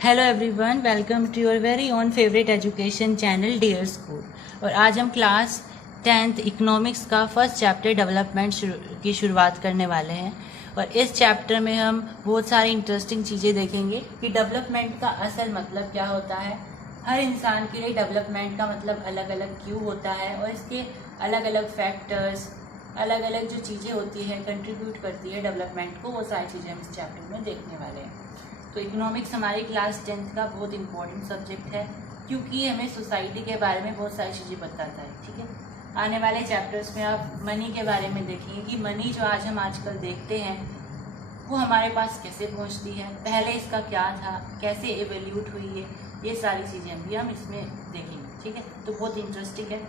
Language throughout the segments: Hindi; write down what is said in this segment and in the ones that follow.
Hello everyone, welcome to your very own favourite education channel dear school. और आज हम क्लास 10th इकोनॉमिक्स का फर्स्ट चैप्टर डेवलपमेंट की शुरुआत करने वाले हैं। और इस चैप्टर में हम बहुत सारी इंटरेस्टिंग चीज़ें देखेंगे कि डेवलपमेंट का असल मतलब क्या होता है। हर इंसान के लिए डेवलपमेंट का मतलब अलग अलग क्यों होता है और इसके अलग अलग फैक्टर्स, अलग अलग जो चीज़ें होती है कंट्रीब्यूट करती है डेवलपमेंट को, वो सारी चीज़ें हम इस चैप्टर में देखने वाले हैं। तो इकोनॉमिक्स हमारी क्लास 10th का बहुत इंपॉर्टेंट सब्जेक्ट है क्योंकि हमें सोसाइटी के बारे में बहुत सारी चीज़ें बताता है। ठीक है, आने वाले चैप्टर्स में आप मनी के बारे में देखेंगे कि मनी जो आज हम आजकल देखते हैं वो हमारे पास कैसे पहुंचती है, पहले इसका क्या था, कैसे एवोल्यूट हुई है, ये सारी चीज़ें भी हम इसमें देखेंगे। ठीक है, तो बहुत इंटरेस्टिंग है।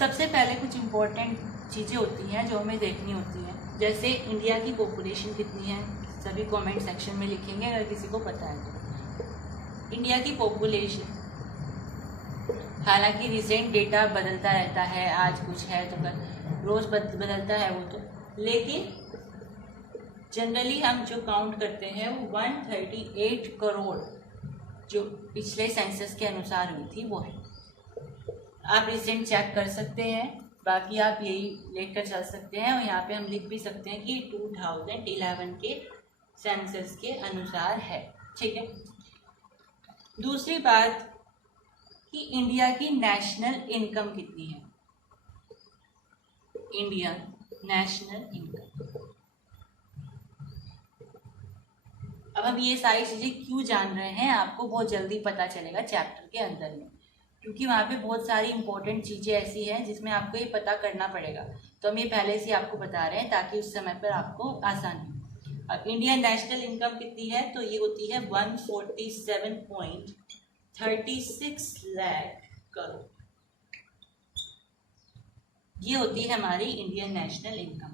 सबसे पहले कुछ इम्पोर्टेंट चीज़ें होती हैं जो हमें देखनी होती हैं, जैसे इंडिया की पॉपुलेशन कितनी है। सभी कमेंट सेक्शन में लिखेंगे अगर किसी को पता है तो। इंडिया की पॉपुलेशन, हालांकि रिसेंट डेटा बदलता रहता है, आज कुछ है तो कल रोज़ बदलता है वो तो, लेकिन जनरली हम जो काउंट करते हैं वो 138 करोड़ जो पिछले सेंसस के अनुसार हुई थी वो है। आप रिसेंट चेक कर सकते हैं, बाकी आप यही लेकर चल सकते हैं। और यहाँ पे हम लिख भी सकते हैं कि 2011 के सेंसस के अनुसार है। ठीक है, दूसरी बात कि इंडिया की नेशनल इनकम कितनी है। इंडिया नेशनल इनकम, अब हम ये सारी चीजें क्यों जान रहे हैं आपको बहुत जल्दी पता चलेगा चैप्टर के अंदर में, क्योंकि वहाँ पे बहुत सारी इंपॉर्टेंट चीजें ऐसी हैं जिसमें आपको ये पता करना पड़ेगा। तो हम ये पहले से आपको बता रहे हैं ताकि उस समय पर आपको आसानी हो। अब इंडियन नेशनल इनकम कितनी है, तो ये होती है 147.36 लाख करोड़। ये होती है हमारी इंडियन नेशनल इनकम।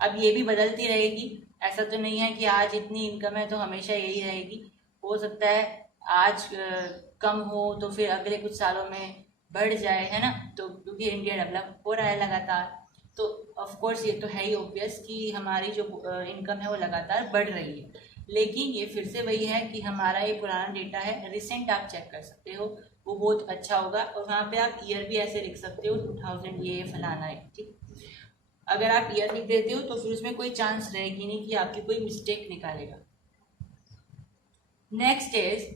अब ये भी बदलती रहेगी, ऐसा तो नहीं है कि आज इतनी इनकम है तो हमेशा यही रहेगी। हो सकता है आज कम हो तो फिर अगले कुछ सालों में बढ़ जाए, है ना। तो क्योंकि इंडिया डेवलप हो रहा है लगातार, तो ऑफ कोर्स ये तो है ही ऑब्वियस कि हमारी जो इनकम है वो लगातार बढ़ रही है। लेकिन ये फिर से वही है कि हमारा ये पुराना डेटा है, रिसेंट आप चेक कर सकते हो, वो बहुत अच्छा होगा। और वहाँ पे आप ईयर भी ऐसे लिख सकते हो 2000 ये फलाना है। ठीक, अगर आप ईयर लिख देते हो तो फिर उसमें कोई चांस रहेगी नहीं कि आपकी कोई मिस्टेक निकालेगा। Next is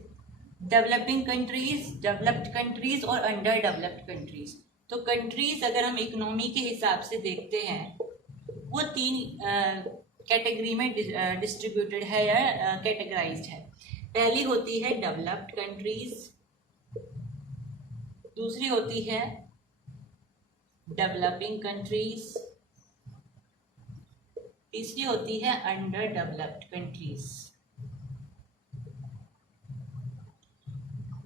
developing countries, developed countries और अंडर डेवलप्ड कंट्रीज। तो कंट्रीज अगर हम इकोनॉमी के हिसाब से देखते हैं वो तीन कैटेगरी में डिस्ट्रीब्यूटेड है या कैटेगराइज्ड है। पहली होती है डेवलप्ड कंट्रीज, दूसरी होती है डेवलपिंग कंट्रीज, तीसरी होती है under developed countries.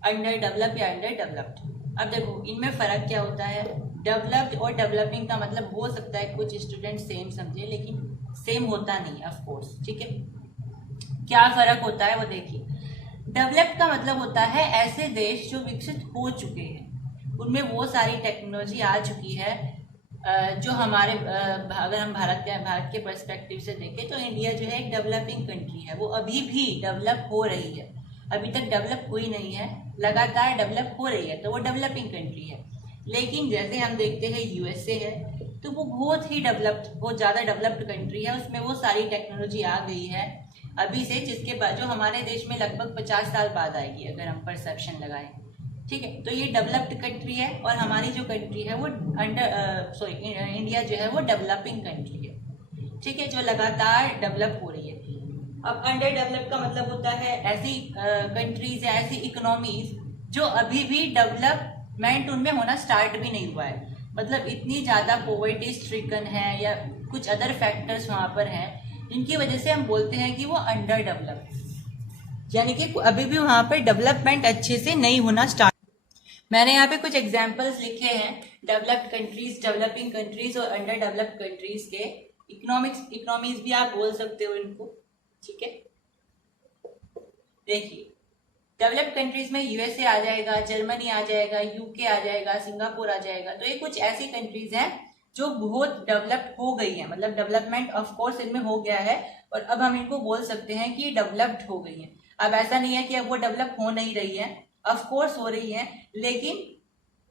Under develop या अंडर डेवलप्ड, अब देखो इनमें फर्क क्या होता है। डेवलप्ड और डेवलपिंग का मतलब हो सकता है कुछ स्टूडेंट सेम समझे, लेकिन सेम होता नहीं ऑफ कोर्स। ठीक है, क्या फर्क होता है वो देखिए। डेवलप्ड का मतलब होता है ऐसे देश जो विकसित हो चुके हैं, उनमें वो सारी टेक्नोलॉजी आ चुकी है जो हमारे अगर हम भारत के पर्सपेक्टिव से देखें तो इंडिया जो है एक डेवलपिंग कंट्री है, वो अभी भी डेवलप हो रही है, अभी तक डेवलप हुई नहीं है, लगातार डेवलप हो रही है, तो वो डेवलपिंग कंट्री है। लेकिन जैसे हम देखते हैं यूएसए है, तो वो बहुत ही डेवलप्ड, बहुत ज़्यादा डेवलप्ड कंट्री है, उसमें वो सारी टेक्नोलॉजी आ गई है अभी से, जिसके बाद जो हमारे देश में लगभग 50 साल बाद आएगी अगर हम परसेप्शन लगाएं। ठीक है, तो ये डेवलप्ड कंट्री है और हमारी जो कंट्री है वो इंडिया जो है वो डेवलपिंग कंट्री है। ठीक है, जो लगातार डेवलप हो रही है। अब अंडर डेवलप का मतलब होता है ऐसी कंट्रीज या ऐसी इकोनॉमीज जो अभी भी डेवलपमेंट उनमें होना स्टार्ट भी नहीं हुआ है, मतलब इतनी ज्यादा पॉवर्टी स्ट्रिकन है या कुछ अदर फैक्टर्स वहां पर हैं जिनकी वजह से हम बोलते हैं कि वो अंडर डेवलप, यानी कि अभी भी वहां पर डेवलपमेंट अच्छे से नहीं होना स्टार्ट। मैंने यहाँ पे कुछ एग्जाम्पल्स लिखे हैं डेवलप्ड कंट्रीज, डेवलपिंग कंट्रीज और अंडर डेवलप्ड कंट्रीज के। इकोनॉमीज भी आप बोल सकते हो इनको। ठीक है, देखिए डेवलप्ड कंट्रीज में यूएसए आ जाएगा, जर्मनी आ जाएगा, यूके आ जाएगा, सिंगापुर आ जाएगा। तो ये कुछ ऐसी कंट्रीज हैं जो बहुत डेवलप्ड हो गई है, मतलब डेवलपमेंट ऑफ कोर्स इनमें हो गया है और अब हम इनको बोल सकते हैं कि डेवलप्ड हो गई है। अब ऐसा नहीं है कि अब वो डेवलप हो नहीं रही है, ऑफ कोर्स हो रही है, लेकिन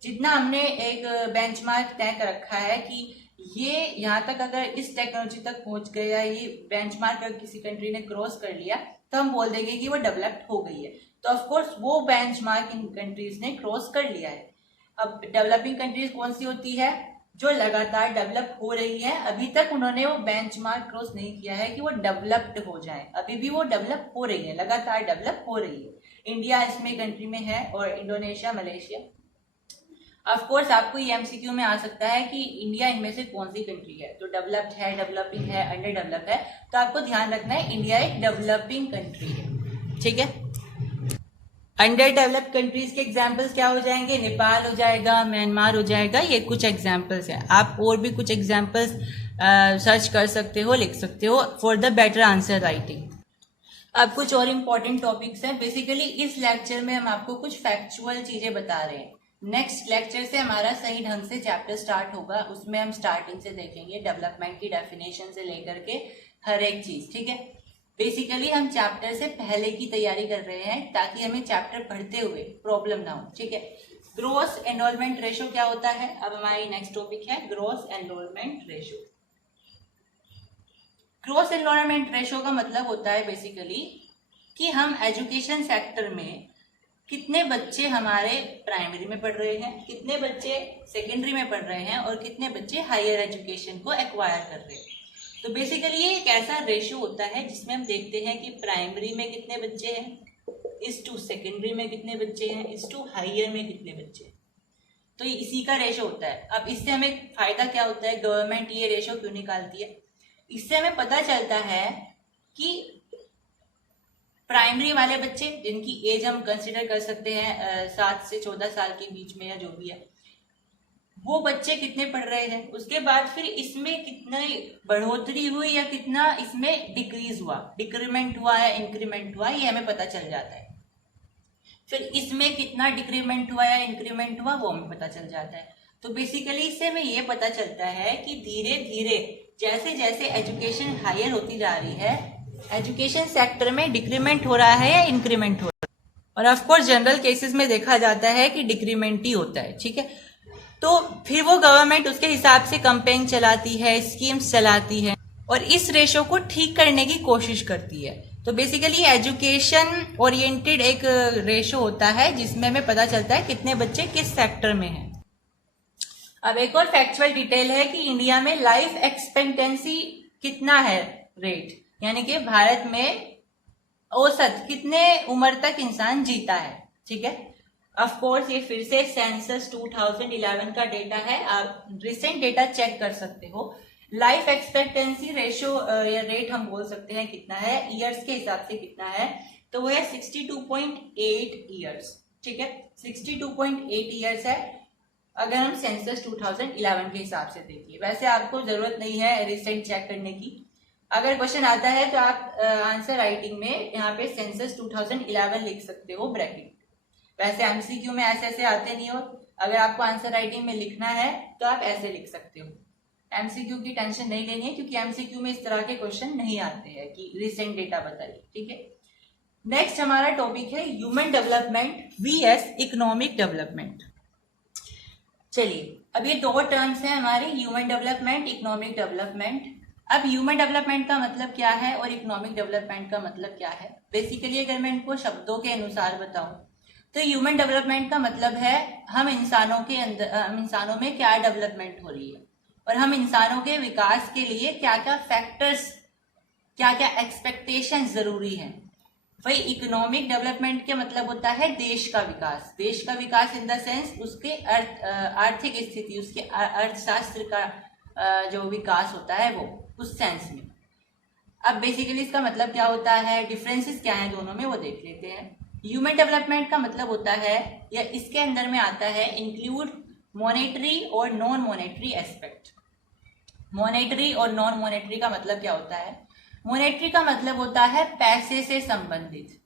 जितना हमने एक बेंचमार्क तय कर रखा है कि ये यहाँ तक अगर इस टेक्नोलॉजी तक पहुंच गया, ये बेंचमार्क अगर किसी कंट्री ने क्रॉस कर लिया तो हम बोल देंगे कि वो डेवलप्ड हो गई है। तो ऑफ कोर्स वो बेंचमार्क इन कंट्रीज ने क्रॉस कर लिया है। अब डेवलपिंग कंट्रीज कौन सी होती है? जो लगातार डेवलप हो रही है, अभी तक उन्होंने वो बेंचमार्क क्रॉस नहीं किया है कि वो डेवलप्ड हो जाए, अभी भी वो डेवलप हो रही है, लगातार डेवलप हो रही है। इंडिया इसमें कंट्री में है और इंडोनेशिया, मलेशिया। ऑफ कोर्स आपको ये एमसीक्यू में आ सकता है कि इंडिया इनमें से कौन सी कंट्री है, तो डेवलप्ड है, डेवलपिंग है, अंडर डेवलप है, तो आपको ध्यान रखना है इंडिया एक डेवलपिंग कंट्री है, ठीक है। अंडर डेवलप्ड कंट्रीज के एग्जांपल्स क्या हो जाएंगे? नेपाल हो जाएगा, म्यांमार हो जाएगा, ये कुछ एग्जांपल्स हैं। आप और भी कुछ एग्जांपल्स सर्च कर सकते हो, लिख सकते हो for the better answer writing. अब कुछ और इम्पोर्टेंट टॉपिक्स हैं। बेसिकली इस लेक्चर में हम आपको कुछ फैक्चुअल चीजें बता रहे हैं। नेक्स्ट लेक्चर से हमारा सही ढंग से चैप्टर स्टार्ट होगा, उसमें हम स्टार्टिंग से देखेंगे डेवलपमेंट की डेफिनेशन से लेकर के हर एक चीज, ठीक है। बेसिकली हम चैप्टर से पहले की तैयारी कर रहे हैं ताकि हमें चैप्टर पढ़ते हुए प्रॉब्लम ना हो, ठीक है। ग्रोस एनरोलमेंट रेशो क्या होता है? अब हमारी नेक्स्ट टॉपिक है gross enrolment ratio. Gross enrolment ratio का मतलब होता है बेसिकली कि हम एजुकेशन सेक्टर में कितने बच्चे हमारे प्राइमरी में पढ़ रहे हैं, कितने बच्चे सेकेंडरी में पढ़ रहे हैं और कितने बच्चे हायर एजुकेशन को एक्वायर कर रहे हैं। तो बेसिकली ये एक ऐसा रेशो होता है जिसमें हम देखते हैं कि प्राइमरी में कितने बच्चे हैं इस टू सेकेंडरी में कितने बच्चे हैं इस टू हायर में कितने बच्चे हैं। तो इसी का रेशो होता है। अब इससे हमें फायदा क्या होता है? गवर्नमेंट ये रेशो क्यों निकालती है? इससे हमें पता चलता है कि प्राइमरी वाले बच्चे जिनकी एज हम कंसिडर कर सकते हैं 7 से 14 साल के बीच में या जो भी है, वो बच्चे कितने पढ़ रहे हैं, उसके बाद फिर इसमें कितनी बढ़ोतरी हुई या कितना इसमें डिक्रीज हुआ, डिक्रीमेंट हुआ या इंक्रीमेंट हुआ, ये हमें पता चल जाता है। फिर इसमें कितना डिक्रीमेंट हुआ या इंक्रीमेंट हुआ वो हमें पता चल जाता है। तो बेसिकली इससे हमें ये पता चलता है कि धीरे धीरे जैसे जैसे एजुकेशन हायर होती जा रही है, एजुकेशन सेक्टर में डिक्रीमेंट हो रहा है या इंक्रीमेंट हो रहा है। और ऑफ कोर्स जनरल केसेस में देखा जाता है कि डिक्रीमेंट ही होता है, ठीक है। तो फिर वो गवर्नमेंट उसके हिसाब से कैंपेन चलाती है, स्कीम्स चलाती है और इस रेशो को ठीक करने की कोशिश करती है। तो बेसिकली एजुकेशन ओरिएंटेड एक रेशो होता है जिसमें हमें पता चलता है कितने बच्चे किस सेक्टर में हैं। अब एक और फैक्चुअल डिटेल है कि इंडिया में लाइफ एक्सपेक्टेंसी कितना है रेट, यानी कि भारत में औसत कितने उम्र तक इंसान जीता है, ठीक है। ऑफ कोर्स ये फिर से सेंसस 2011 का डेटा है, आप रिसेंट डेटा चेक कर सकते हो। लाइफ एक्सपेक्टेंसी रेशो या रेट हम बोल सकते हैं कितना है, ईयर्स के हिसाब से कितना है, तो वो है 62.8 ईयर्स, ठीक है। 62.8 ईयर्स है अगर हम सेंसस 2011 के हिसाब से देखिए। वैसे आपको जरूरत नहीं है रिसेंट चेक करने की। अगर क्वेश्चन आता है तो आप आंसर राइटिंग में यहाँ पे सेंसस 2011 लिख सकते हो ब्रैकेट। वैसे एमसीक्यू में ऐसे ऐसे आते नहीं हो, अगर आपको आंसर राइटिंग में लिखना है तो आप ऐसे लिख सकते हो। एमसीक्यू की टेंशन नहीं लेनी है क्योंकि एमसीक्यू में इस तरह के क्वेश्चन नहीं आते हैं कि रिसेंट डेटा बताइए, ठीक है। नेक्स्ट हमारा टॉपिक है human development vs economic development. चलिए, अब ये दो टर्म्स हैं हमारे, ह्यूमन डेवलपमेंट, इकोनॉमिक डेवलपमेंट। अब ह्यूमन डेवलपमेंट का मतलब क्या है और इकोनॉमिक डेवलपमेंट का मतलब क्या है? बेसिकली अगर मैं इनको शब्दों के अनुसार बताऊं तो ह्यूमन डेवलपमेंट का मतलब है हम इंसानों के अंदर, हम इंसानों में क्या डेवलपमेंट हो रही है और हम इंसानों के विकास के लिए क्या क्या फैक्टर्स, क्या क्या एक्सपेक्टेशंस जरूरी हैं। वही इकोनॉमिक डेवलपमेंट के मतलब होता है देश का विकास। देश का विकास इन द सेंस उसके आर्थिक स्थिति, उसके अर्थशास्त्र का जो विकास होता है वो उस सेंस में। अब बेसिकली इसका मतलब क्या होता है, डिफरेंसेस क्या हैं दोनों में, वो देख लेते हैं। ह्यूमन डेवलपमेंट का मतलब होता है या इसके अंदर में आता है इंक्लूड मॉनेटरी और नॉन मॉनेटरी एस्पेक्ट। मॉनेटरी और नॉन मॉनेटरी का मतलब क्या होता है? मॉनेटरी का मतलब होता है पैसे से संबंधित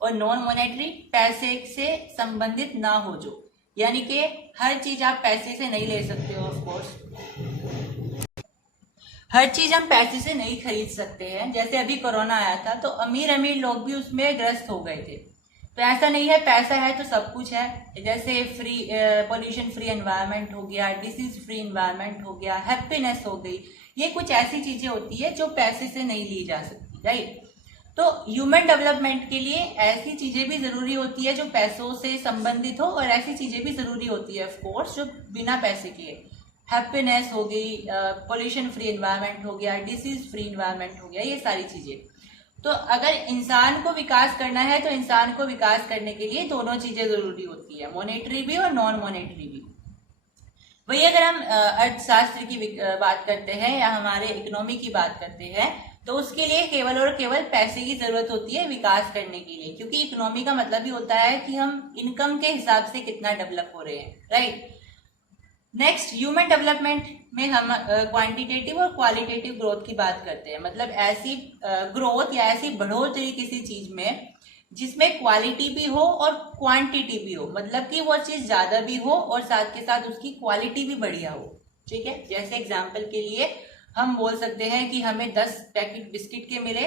और नॉन मॉनेटरी पैसे से संबंधित ना हो जो, यानी कि हर चीज आप पैसे से नहीं ले सकते हो। ऑफ कोर्स हर चीज हम पैसे से नहीं खरीद सकते हैं। जैसे अभी कोरोना आया था तो अमीर अमीर लोग भी उसमें ग्रस्त हो गए थे। तो ऐसा नहीं है पैसा है तो सब कुछ है। जैसे फ्री पोल्यूशन फ्री एनवायरनमेंट हो गया, डिसीज फ्री एनवायरनमेंट हो गया, हैप्पीनेस हो गई, ये कुछ ऐसी चीजें होती है जो पैसे से नहीं ली जा सकती, राइट। तो ह्यूमन डेवलपमेंट के लिए ऐसी चीजें भी जरूरी होती है जो पैसों से संबंधित हो, और ऐसी चीजें भी जरूरी होती है ऑफ कोर्स जो बिना पैसे के। हैप्पीनेस हो गई, पोल्यूशन फ्री एनवायरनमेंट हो गया, डिसीज फ्री एनवायरनमेंट हो गया, ये सारी चीजें। तो अगर इंसान को विकास करना है तो इंसान को विकास करने के लिए दोनों चीजें जरूरी होती है, मॉनेटरी भी और नॉन मॉनेटरी भी। वही अगर हम अर्थशास्त्र की बात करते हैं या हमारे इकोनॉमी की बात करते हैं तो उसके लिए केवल और केवल पैसे की जरूरत होती है विकास करने के लिए, क्योंकि इकोनॉमी का मतलब ही होता है कि हम इनकम के हिसाब से कितना डेवलप हो रहे हैं, राइट। नेक्स्ट, ह्यूमन डेवलपमेंट में हम क्वांटिटेटिव और क्वालिटेटिव ग्रोथ की बात करते हैं। मतलब ऐसी ग्रोथ या ऐसी बढ़ोतरी किसी चीज में जिसमें क्वालिटी भी हो और क्वांटिटी भी हो, मतलब कि वो चीज ज्यादा भी हो और साथ के साथ उसकी क्वालिटी भी बढ़िया हो, ठीक है। जैसे एग्जाम्पल के लिए हम बोल सकते हैं कि हमें 10 पैकेट बिस्किट के मिले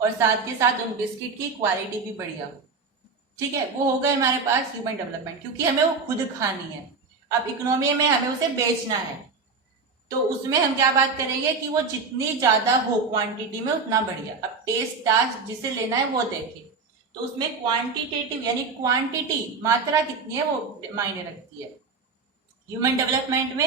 और साथ के साथ उन बिस्किट की क्वालिटी भी बढ़िया हो, ठीक है। वो हो गए हमारे पास ह्यूमन डेवलपमेंट, क्योंकि हमें वो खुद खानी है। अब इकोनॉमी में हमें उसे बेचना है तो उसमें हम क्या बात करेंगे कि वो जितनी ज्यादा हो क्वांटिटी में उतना बढ़िया। अब टेस्ट टास्क जिसे लेना है वो देखे, तो उसमें क्वांटिटेटिव यानी क्वांटिटी, मात्रा कितनी है वो मायने रखती है। ह्यूमन डेवलपमेंट में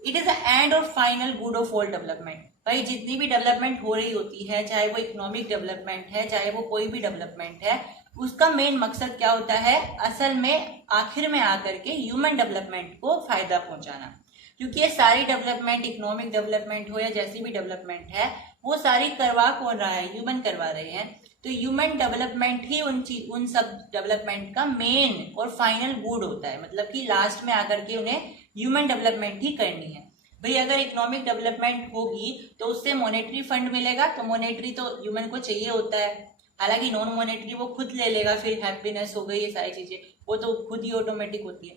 इट इज एंड और final good of all development. भाई जितनी भी डेवलपमेंट हो रही होती है, चाहे वो इकोनॉमिक डेवलपमेंट है, चाहे वो कोई भी डेवलपमेंट है, उसका मेन मकसद क्या होता है, असल में आखिर में आकर के ह्यूमन डेवलपमेंट को फायदा पहुंचाना। क्योंकि ये सारी डेवलपमेंट, इकोनॉमिक डेवलपमेंट हो या जैसी भी डेवलपमेंट है, वो सारी करवा कौन रहा है, ह्यूमन करवा रहे हैं। तो ह्यूमन डेवलपमेंट ही उन सब डेवलपमेंट का मेन और फाइनल गुड होता है। मतलब कि लास्ट में आकर के उन्हें ह्यूमन डेवलपमेंट ही करनी है। भाई अगर इकोनॉमिक डेवलपमेंट होगी तो उससे मॉनेटरी फंड मिलेगा, तो मॉनेटरी तो ह्यूमन को चाहिए होता है। हालांकि नॉन मॉनेटरी वो खुद ले लेगा, फिर हैप्पीनेस हो गई, ये सारी चीजें वो तो खुद ही ऑटोमेटिक होती है।